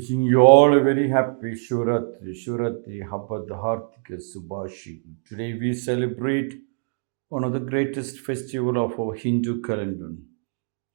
Wishing you all a very happy Shivaratri. Shivaratri Habad Hartika Subhashi. Today we celebrate one of the greatest festival of our Hindu calendar,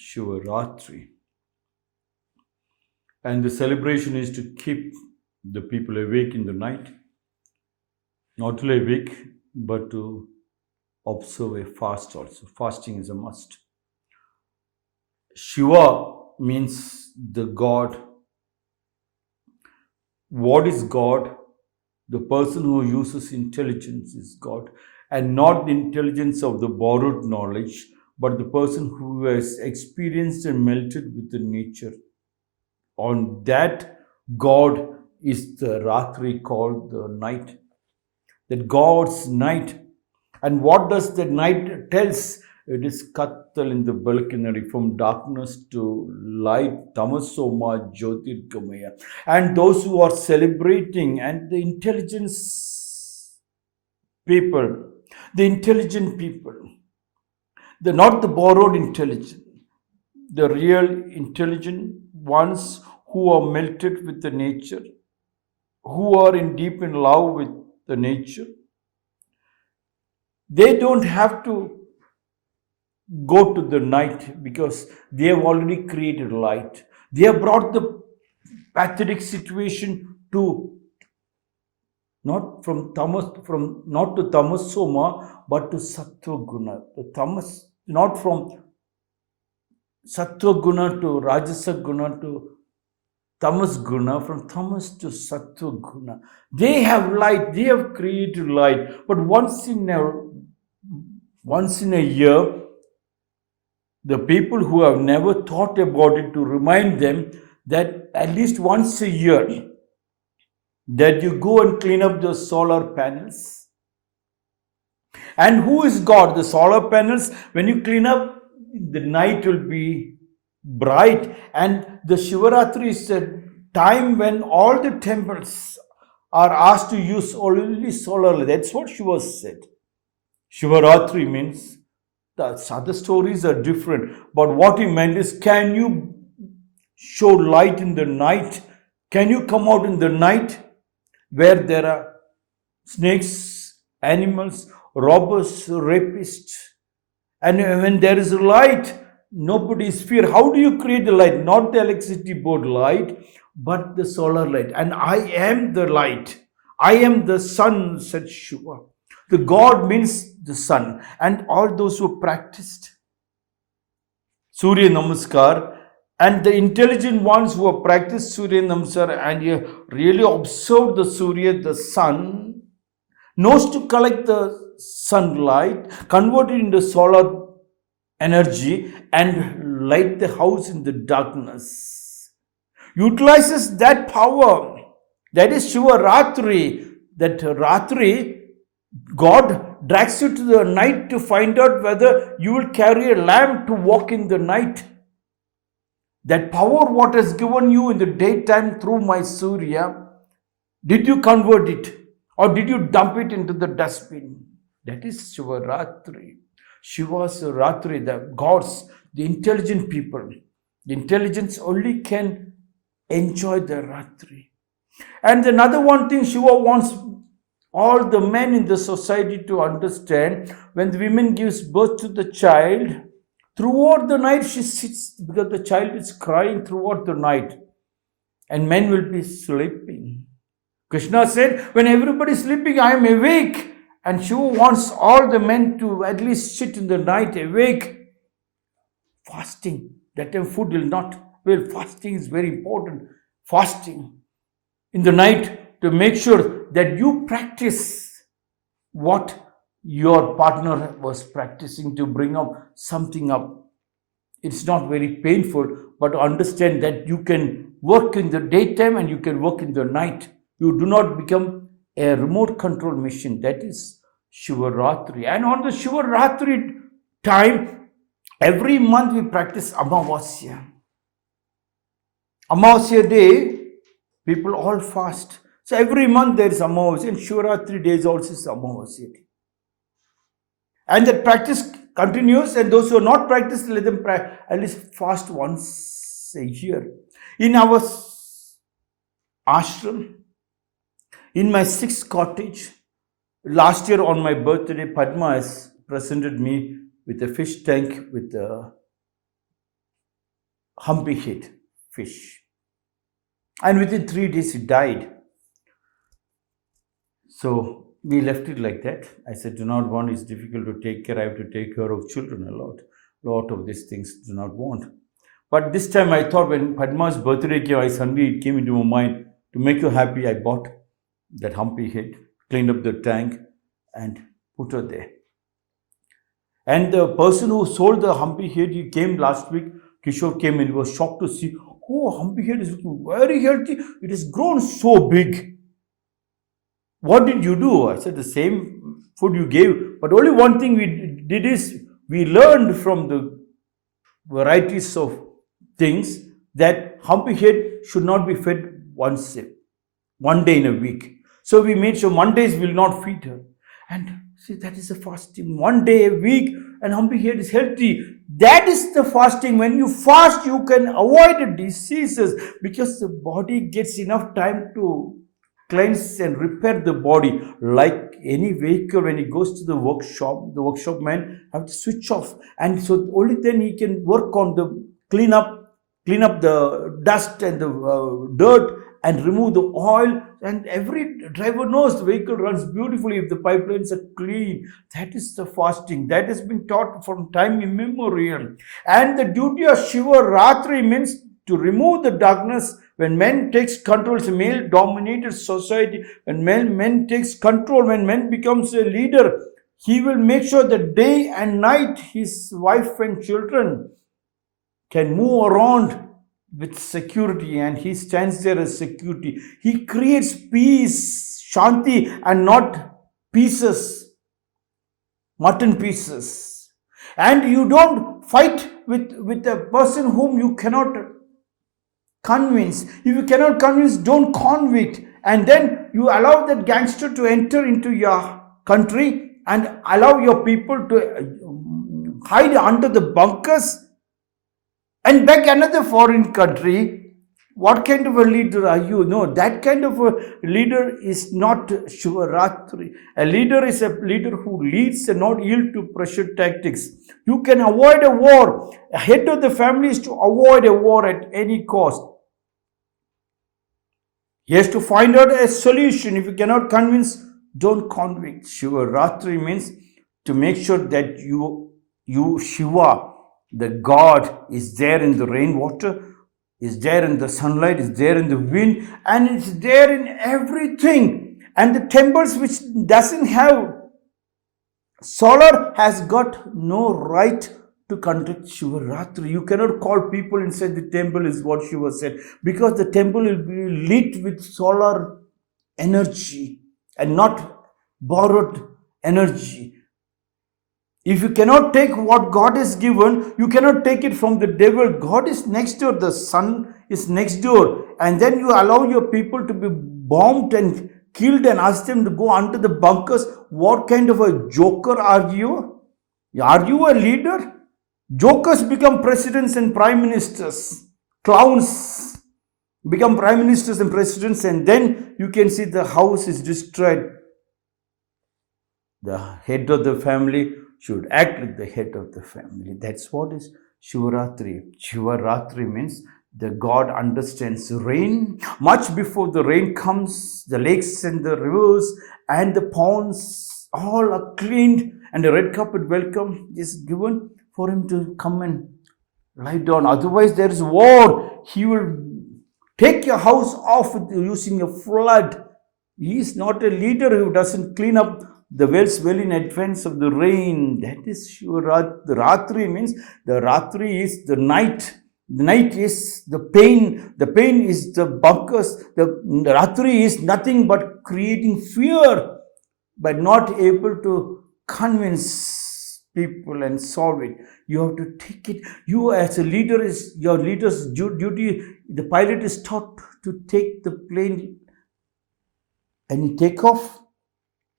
Shivaratri. And the celebration is to keep the people awake in the night, not to awake, but to observe a fast also. Fasting is a must. Shiva means the God. What is God? The person who uses intelligence is God, and not the intelligence of the borrowed knowledge, but the person who has experienced and melted with the nature. On that God is the Ratri called the night. That God's night. And what does the night tells? It is Kattal in the balcony from darkness to light, Tamasoma Jyotirgamaya. And those who are celebrating and the intelligence people, the intelligent people, not the borrowed intelligence, the real intelligent ones who are melted with the nature, who are in deep in love with the nature. They don't have to go to the night because they have already created light. They have brought the pathetic situation to not from tamas, from not to tamasoma, but to sattva guna. The tamas, not from sattva guna to rajasa guna to tamas guna, from tamas to sattva guna. They have light, they have created light, but once in a year, the people who have never thought about it, to remind them that at least once a year that you go and clean up the solar panels. And who is God? The solar panels, when you clean up, the night will be bright. And the Shivaratri is a time when all the temples are asked to use only solar light. That's what Shiva said. Shivaratri means the other stories are different, but what he meant is, can you show light in the night? Can you come out in the night where there are snakes, animals, robbers, rapists? And when there is light, nobody is fear. How do you create the light? Not the electricity board light, but the solar light. And I am the light. I am the sun, said Shiva. The God means the sun, and all those who practiced Surya Namaskar, and the intelligent ones who have practiced Surya Namaskar and really observed the Surya, the sun, knows to collect the sunlight, convert it into solar energy, and light the house in the darkness. Utilizes that power. That is Shivaratri. That Ratri, God drags you to the night to find out whether you will carry a lamp to walk in the night. That power what has given you in the daytime through my Surya, did you convert it or did you dump it into the dustbin? That is Shivaratri. Shiva's Ratri, the gods, the intelligent people. The intelligence only can enjoy the Ratri. And another one thing Shiva wants all the men in the society to understand, when the woman gives birth to the child, throughout the night she sits because the child is crying throughout the night, and men will be sleeping. Krishna said, when everybody is sleeping, I am awake. And Shiva wants all the men to at least sit in the night awake, fasting. That time food will not. Well, fasting is very important. Fasting in the night, to make sure that you practice what your partner was practicing, to bring up something up. It's not very painful, but to understand that you can work in the daytime and you can work in the night. You do not become a remote control machine. That is Shivaratri. And on the Shivaratri time, every month we practice Amavasya. Amavasya day, people all fast. So every month there is Amavasya, and Shivaratri days also is Amavasya. And that practice continues, and those who are not practiced, let them at least fast once a year. In our ashram, in my 6th cottage. Last year on my birthday, Padma has presented me with a fish tank with a humpy head fish. And within 3 days, it died. So we left it like that. I said, do not want, it's difficult to take care. I have to take care of children a lot. Lot of these things do not want. But this time I thought, when Padma's birthday came, suddenly it came into my mind, to make you happy, I bought that humpy head, cleaned up the tank and put her there. And the person who sold the humpy head, he came last week. Kishore came and was shocked to see, oh, humpy head is looking very healthy. It has grown so big. What did you do? I said, the same food you gave. But only one thing we did is, we learned from the varieties of things that humpy head should not be fed one day in a week. So we made sure Mondays will not feed her. And see, that is the fasting. One day a week, and humpy head is healthy. That is the fasting. When you fast, you can avoid the diseases, because the body gets enough time to cleanse and repair the body. Like any vehicle, when it goes to the workshop man have to switch off, and so only then he can work on the clean up the dust and the dirt and remove the oil. And every driver knows the vehicle runs beautifully if the pipelines are clean. That is the fasting. That has been taught from time immemorial. And the duty of Shivaratri means to remove the darkness. When men takes control, it's a male-dominated society. When men takes control, when men becomes a leader, he will make sure that day and night his wife and children can move around with security, and he stands there as security. He creates peace, shanti, and not pieces, mutton pieces. And you don't fight with a person whom you cannot convince. If you cannot convince, don't convict. And then you allow that gangster to enter into your country and allow your people to hide under the bunkers and beg another foreign country. What kind of a leader are you? No, that kind of a leader is not Shivaratri. A leader is a leader who leads and not yield to pressure tactics. You can avoid a war. A head of the family is to avoid a war at any cost. He has to find out a solution. If you cannot convince, don't convict. Shivaratri means to make sure that you Shiva, the God, is there in the rainwater, is there in the sunlight, is there in the wind, and it's there in everything. And the temples which doesn't have solar has got no right to conduct Shivaratri. You cannot call people inside the temple, is what Shiva said, because the temple will be lit with solar energy and not borrowed energy. If you cannot take what God has given, you cannot take it from the devil. God is next door, the sun is next door, and then you allow your people to be bombed and killed and ask them to go under the bunkers. What kind of a joker are you? Are you a leader? Jokers become presidents and prime ministers. Clowns become prime ministers and presidents, and then you can see the house is destroyed. The head of the family should act like the head of the family. That's what is Shivaratri. Shivaratri means the God understands rain. Much before the rain comes, the lakes and the rivers and the ponds all are cleaned, and a red carpet welcome is given for him to come and lie down. Otherwise, there is war. He will take your house off using a flood. He is not a leader who doesn't clean up the wells well in advance of the rain. That is Shivaratri. The Ratri means the Ratri is the night. The night is the pain. The pain is the bunkers. The Ratri is nothing but creating fear, but not able to convince people and solve it. You have to take it. You as a leader, is your leader's duty. The pilot is taught to take the plane, and you take off.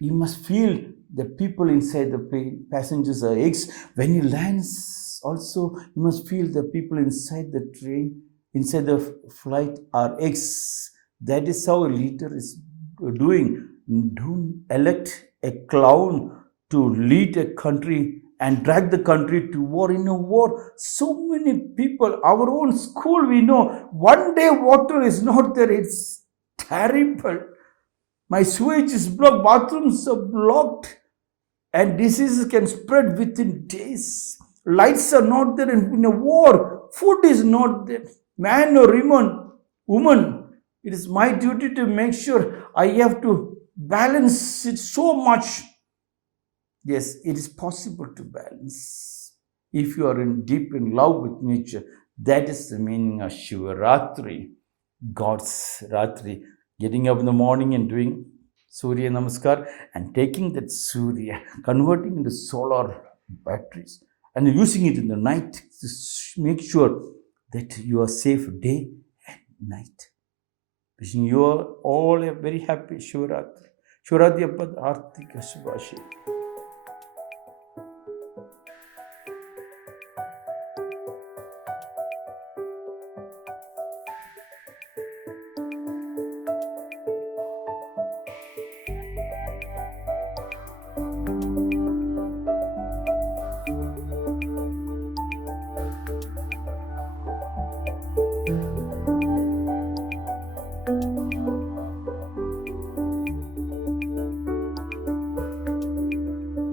You must feel the people inside the plane. Passengers are eggs. When he lands, also you must feel the people inside the train, inside the flight are eggs. That is how a leader is doing. Don't elect a clown to lead a country and drag the country to war. In a war, so many people, our own school, we know, one day water is not there. It's terrible. My sewage is blocked, bathrooms are blocked, and diseases can spread within days. Lights are not there in a war. Food is not there. Man or woman, it is my duty to make sure I have to balance it so much. Yes, it is possible to balance if you are deep in love with nature. That is the meaning of Shivaratri, God's Ratri. Getting up in the morning and doing Surya Namaskar and taking that Surya, converting into solar batteries and using it in the night to make sure that you are safe day and night. Wishing you all a very happy Shivaratri. Shivaratri Appad Arthika Subhashi.